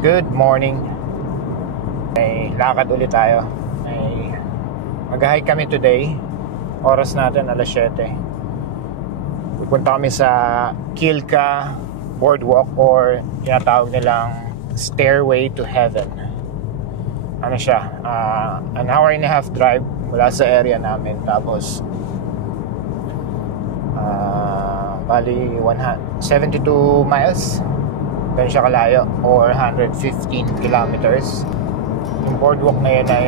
Good morning. May lakad ulit tayo. Mag-hike kami today. Oras natin alas 7. Pupunta kami sa Kilka Boardwalk or tinatawag nilang Stairway to Heaven. Ano siya? An hour and a half drive mula sa area namin. Tapos bali 72 miles. Ganun siya kalayo or 115 kilometers. Yung boardwalk na yun ay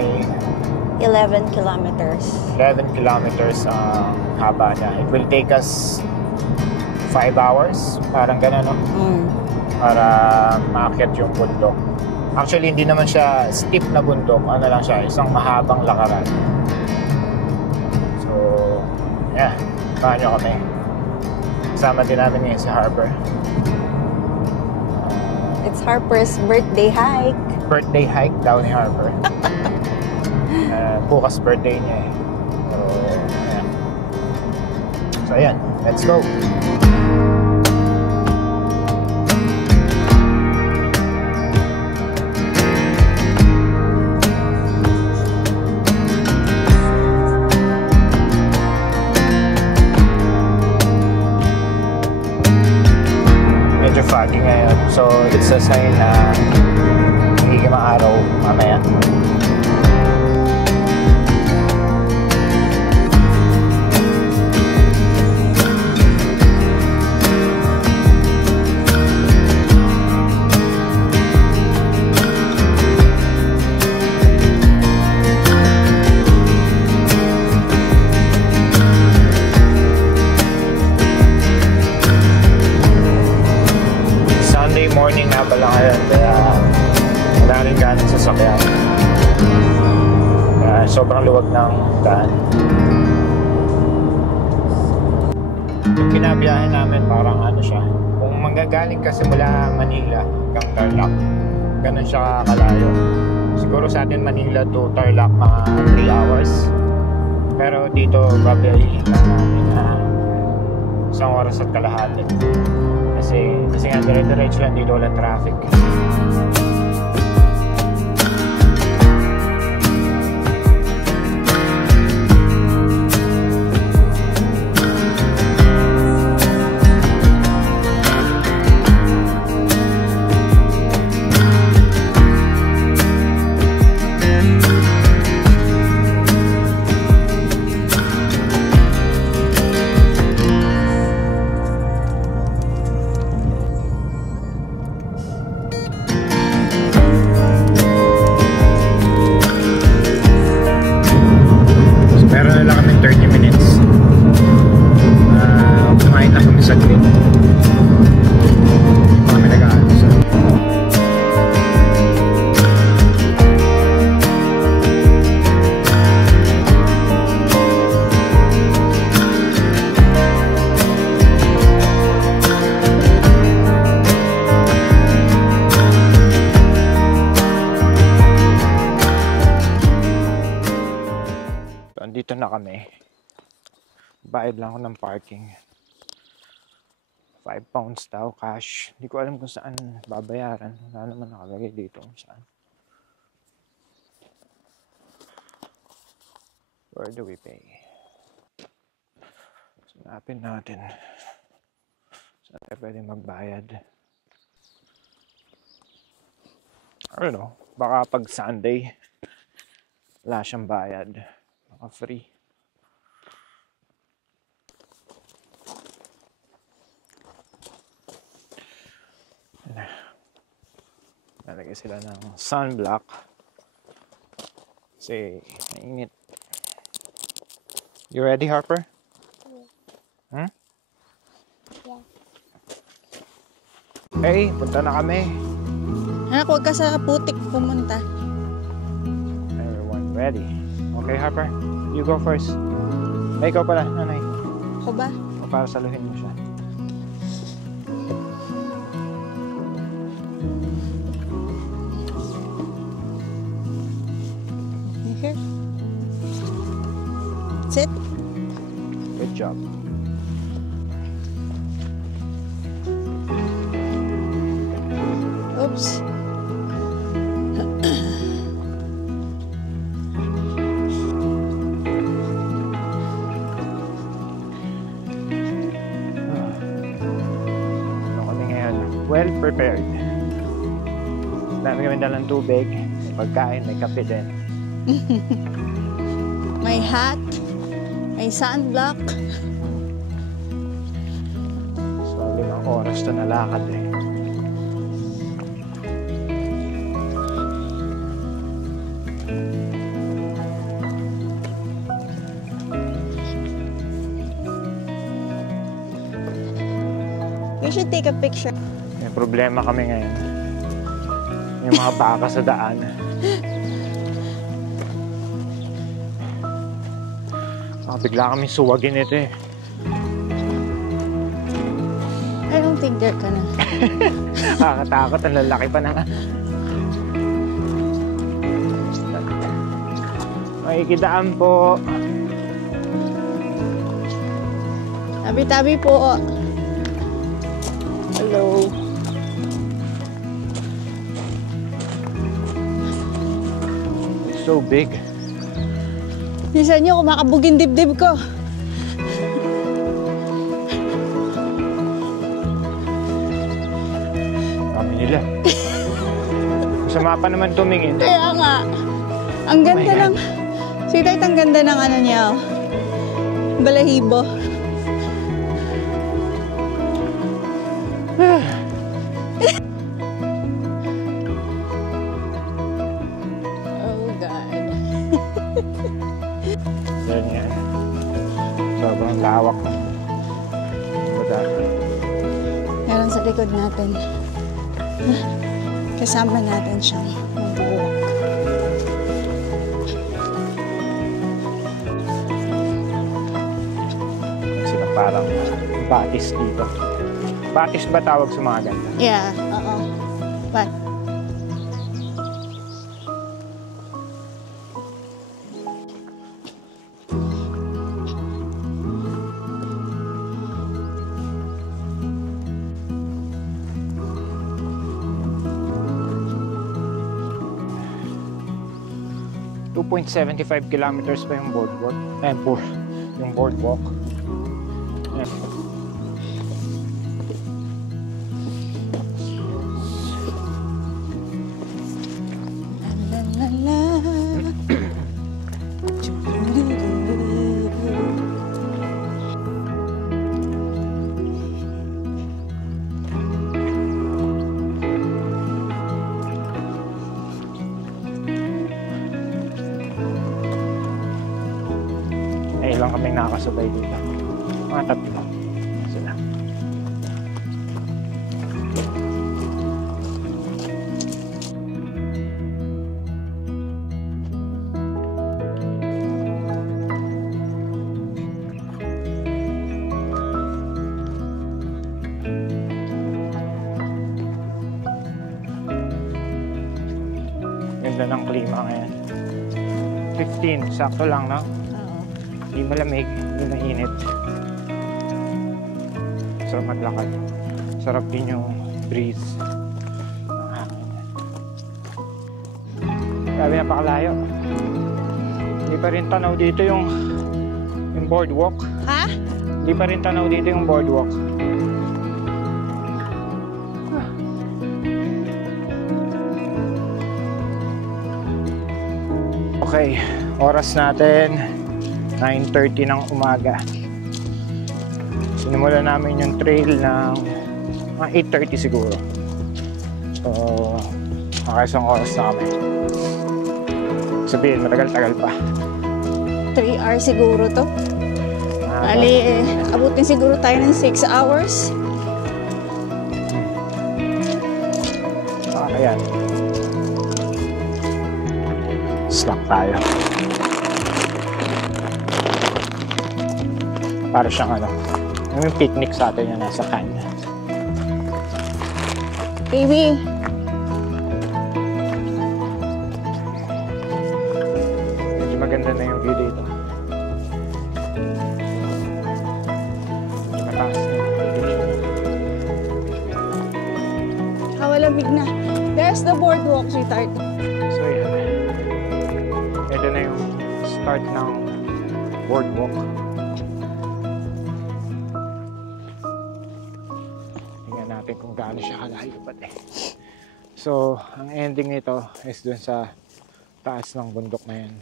11 kilometers. 11 kilometers ang haba niya. It will take us 5 hours. Parang gano'n, no? Para maakyat yung bundok. Actually, hindi naman siya steep na bundok. Ano lang siya, isang mahabang lakaran. So, yeah. Samahan nyo kami. Kasama din namin ngayon si Harper. It's Harper's birthday hike. Birthday hike daw ni Harper. Bukas birthday niya eh. So ayan, let's go. Medyo foggy ngayon, so it's a sign na hindi maaraw mamaya. Morning na pala ngayon, kaya wala rin ganang sasakyan. Kaya sobrang luwag ng daan. Yung binabiyahe namin parang ano siya, kung manggagaling kasi mula Manila hanggang Tarlac, ganun siya kalayo. Siguro sa atin Manila to Tarlac mga 3 hours, pero dito babiyahin lang namin na 1 oras at kalahati. Kasi nga dire-diretso lang dito, walang traffic. Dito na kami. Bayad lang ako ng parking. 5 pounds daw cash. Hindi ko alam kung saan babayaran. Wala naman nakalagay dito kung saan. Where do we pay? Hanapin natin. Saan tayo pwedeng magbayad? I don't know. Baka pag Sunday wala siyang bayad. Free. Nalagay sila ng sunblock kasi mainit. You ready, Harper? Yeah. Yeah. Hey, punta na kami. Anak, huwag ka sa putik pumunta. Everyone ready? Okay, Harper? You go first. Ay, ikaw pala, nanay. Ako ba? O para saluhin mo siya. Here. Sit. Good job. Oops. well prepared. Dami kami dalang tubig, may pagkain, may kape din. May hat, may sunblock. So, 5 oras to nalakad eh. We should take a picture. May problema kami ngayon. Yung mga baka sa daan. Bigla kami suwagin ito eh. I don't think they're gonna. Nakakatakot, ang lalaki pa na. Makikidaan po. Tabi-tabi po. Hello. It's so big. Minsan nyo kumakabugin dibdib ko. Kami nila. Masama pa naman tumingin. Kaya nga. Ang ganda ng... Sige tayo, ang ganda ng ano niya. Oh. Balahibo. Oh God. Yan yan. Sobrang lawak ng badak. Meron sa likod natin. Kasama natin siyang mag-walk. Sila parang batis dito. Batis ba tawag sa mga ganda? Yeah, oo. But, .75 kilometers pa yung boardwalk. Yung boardwalk. Ayan. la la la. Ay, ilang kaming nakakasabay dito. Mga 3 sila. Ganda ng klima ngayon. 15, sakto lang, no? Hindi malamig, hindi mainit. Sarap maglakad. Sarap din yung breeze ng hangin. Grabe, napakalayo. Hindi pa rin tanaw dito yung boardwalk. Ha? Hindi pa rin tanaw dito yung boardwalk. Okay, oras natin 9:30 ng umaga. Sinimulan namin yung trail ng mga 8:30 siguro. So, makasang oras na kami. Sabihin, matagal-tagal pa. 3 hours siguro to. Bali, abutin siguro tayo ng 6 hours. Ayan. Slack tayo. Para siyang ano, yung picnic sa atin yung nasa can. Baby. Medyo maganda na yung view dito. Medyo mataas na yung elevation. Kawalamig na. There's the boardwalk, sweetheart. So yan. Ito na yung start ng boardwalk. Tingnan natin. natin kung gaano siya kalayo pati. So, ang ending nito is dun sa taas ng bundok na yan.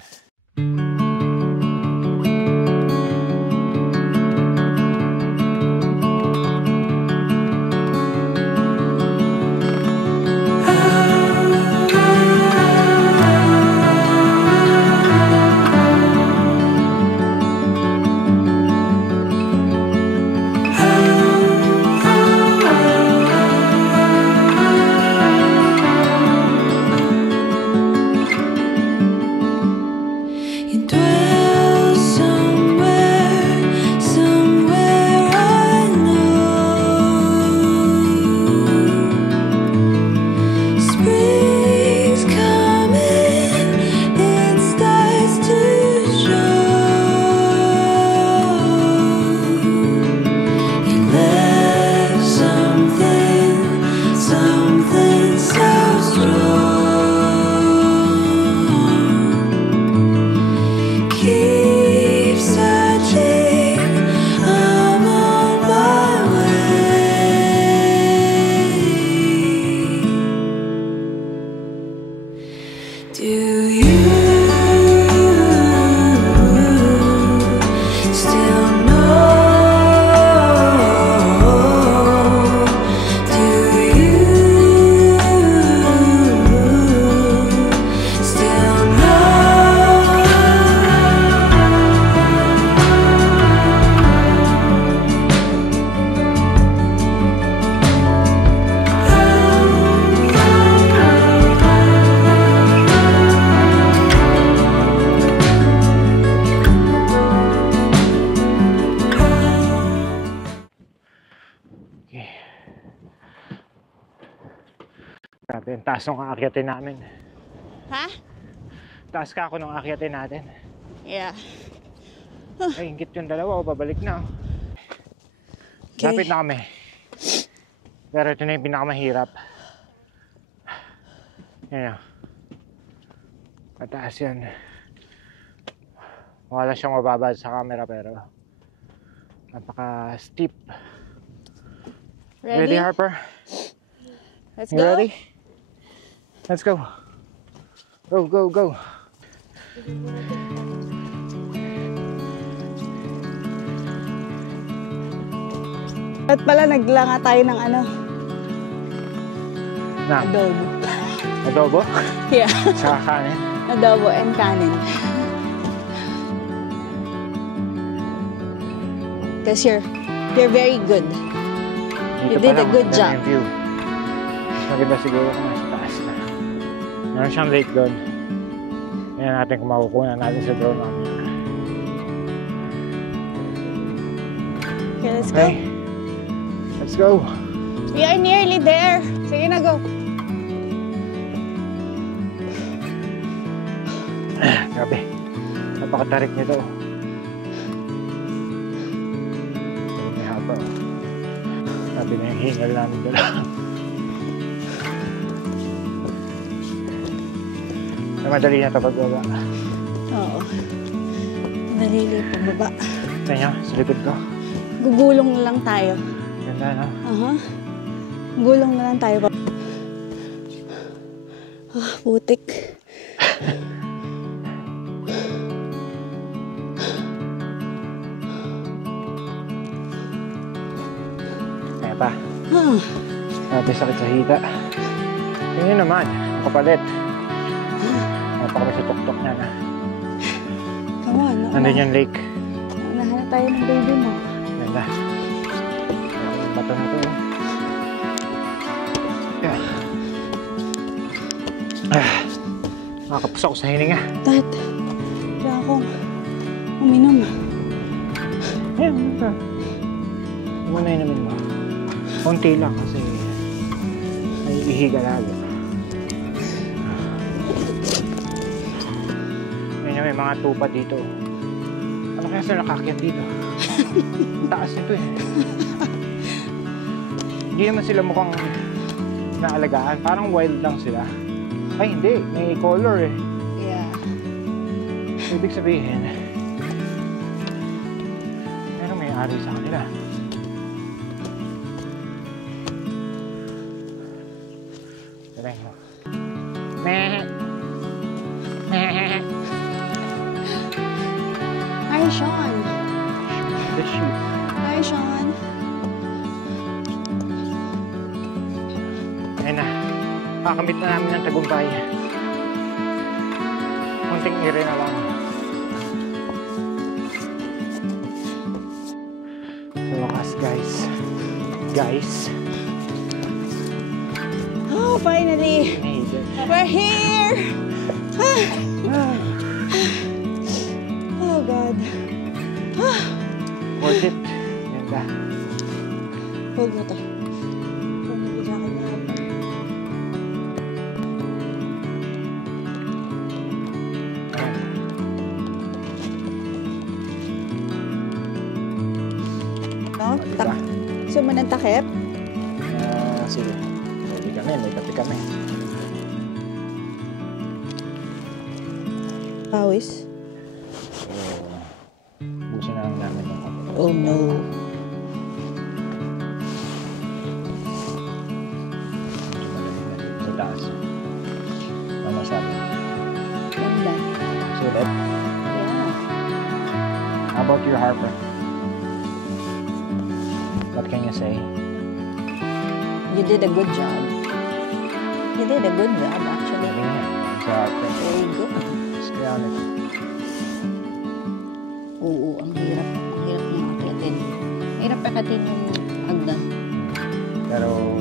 Grabe, ang taas ng aakyatin namin. Ha? Taas ka ako ng aakyatin natin. Yeah. Ay, ingit yung dalawa o pabalik na. Okay. Lapit na kami. Pero ito na yung pinakamahirap. Yan o. Mataas yan. Wala siyang mababa sa camera pero napaka-steep. Ready, Harper? Let's You go. ready? Let's go. Go, go, go. At pala naglanga tayo ng ano? Na, Adobo. adobo? Yeah. Saka kanin. Adobo and kanin. Because you're very good. You Dito did pa a lang, good maganda job. yung view. Mas maganda siguro kung nasa taas na. Meron siyang lake doon. Tingnan natin kung makukuha natin sa drone namin. Okay, let's go. Okay. Let's go. We are nearly there. Sige na, go. Grabe. Napakatarik nito. May haba. Sabi na yung hingal namin doon. Madali na ito pagbaba. Oo. Nalilip pababa. Ito niya, sa likod ko. Gugulong na lang tayo. Ganda na. Gulong na lang tayo. Putik. Kaya pa. Grabe sakit sa hita. Tingnan naman, ang kapalit. Napaka kami sa tuktok niya na. Come on. Nandun yung lake. Nahanap tayo ng baby mo. Ganda. Ang bato na ito. Yeah. Makakapos ako sa hininga. Tat, kaya akong uminom. Ayan, ano ka? Ano na inumin mo? Konti lang kasi may ihiga lalo. Ngayon may mga tupa dito. Ano kaya sila nakakyat dito? Ang taas nito eh. Hindi naman sila mukhang naalagaan. Parang wild lang sila. Ay hindi, may color eh. Yeah. Ibig sabihin, may ari sa kanila. Galing mo. Meh. Hi, Sean. The sheep. Hi, Sean. Ayun na. Kakamit na namin ng tagumpay. Munting iri na lang. Sa wakas, guys. Oh, finally. We're here. Oh, God. Worth it. Ganda. Hold mo to. Hold mo yung jacket na ako. No? Gusto mo ng takip? Sige. Ready kami. May kape kami. Pawis? So, busin na lang namin yung kape. Oh, no. Sa taas. Ano sabi? Ganda. Sulit. Yeah. How about your Harper? What can you say? You did a good job. You did a good job, actually. Galing niya. Sa Harper. Very good. Kaya ulit. Oo, ang hirap. Ang hirap ng akyatin. Hirap akyatin yung hagdan. Pero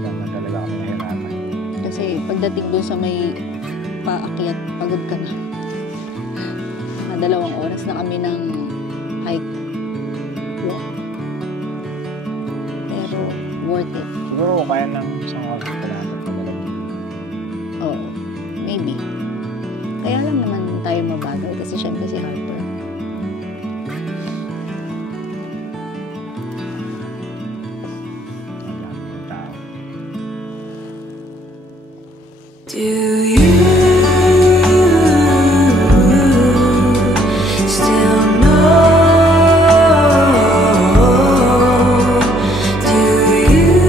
na talaga kami nahirapan. Kasi pagdating doon sa may paakyat, pagod ka na. Mga 2 oras na kami ng hike. Walk. Pero worth it. Siguro kaya ng isang oras pa natin pagdating. Oo, maybe. Kaya lang naman tayo mabagal kasi syempre si Harper. Do you still know? Do you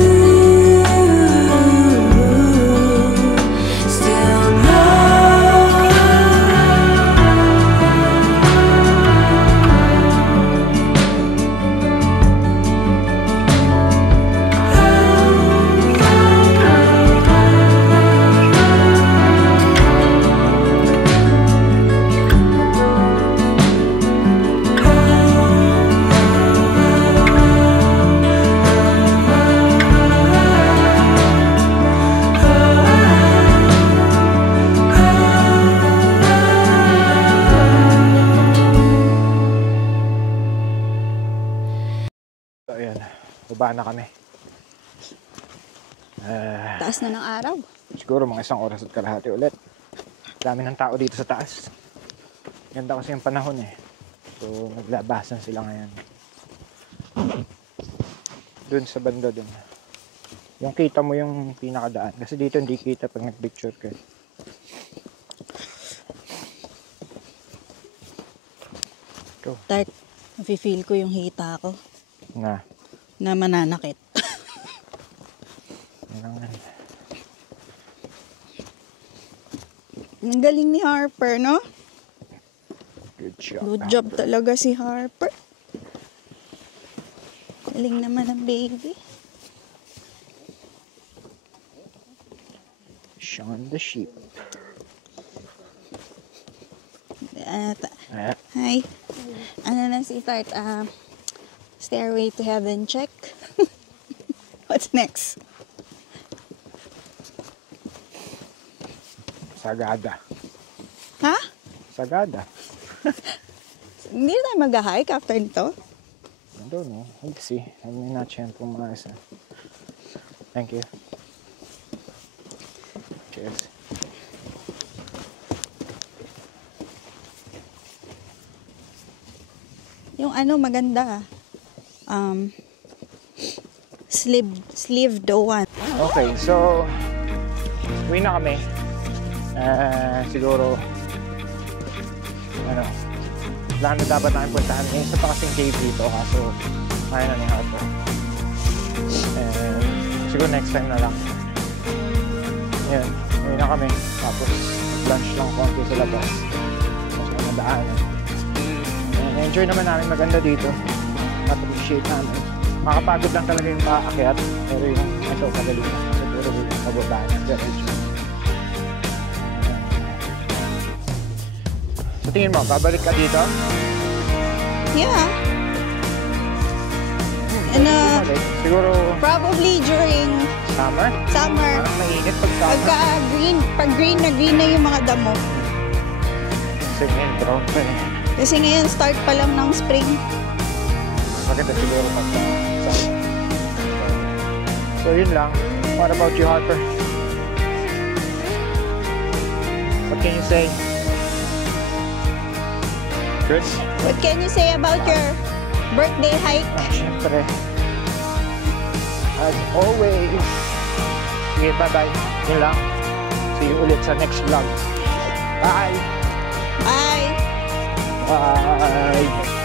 still So, ayan. Baba na kami. Taas na ng araw. Siguro mga 1 oras at kalahati ulit. Dami ng tao dito sa taas. Ganda kasi yung panahon eh. So, naglabasan sila ngayon. Doon sa banda doon. Yung kita mo yung pinakadaan. Kasi dito hindi kita pag nag-picture ka. Go. Tart, nafe-feel ko yung hita ko Na. na mananakit. Yan lang yan. Ang galing ni Harper, no? Good job. Good job talaga si Harper. Galing naman ang baby. Sean the sheep. Hi. Ano na si Tart? Stairway to Heaven check. What's next? Sagada. Ha? Sagada. Hindi na tayo mag-hike after nito? I don't know. We'll see. I may not champ mga isa. Thank you. Cheers. Yung ano maganda. Sleeved one. Okay, so uwi na kami. Siguro plano dapat namin puntahan. May isa pa kasing cave dito kaso kaya na ni Harper. And siguro next time na lang. Yan, uwi na kami. Tapos lunch lang konti sa labas. Tapos na madaanan. Enjoy naman namin, maganda dito. Appreciate namin. Makapagod lang talaga yung paakyat. Pero yung ito, madali na. Siguro yung pababa na. Sa tingin mo, babalik ka dito? Yeah. And Siguro probably during summer? summer. Parang mainit pag summer. Pag green na yung mga damo. Sige, bro. Kasi ngayon, start pa lang ng spring. Maganda siguro pag summer. So yun lang. What about you, Harper? What can you say? Good? What can you say about your birthday hike? Siyempre. As always. Sige, bye-bye. Yun lang. See you ulit sa next vlog. Bye! Bye! Bye!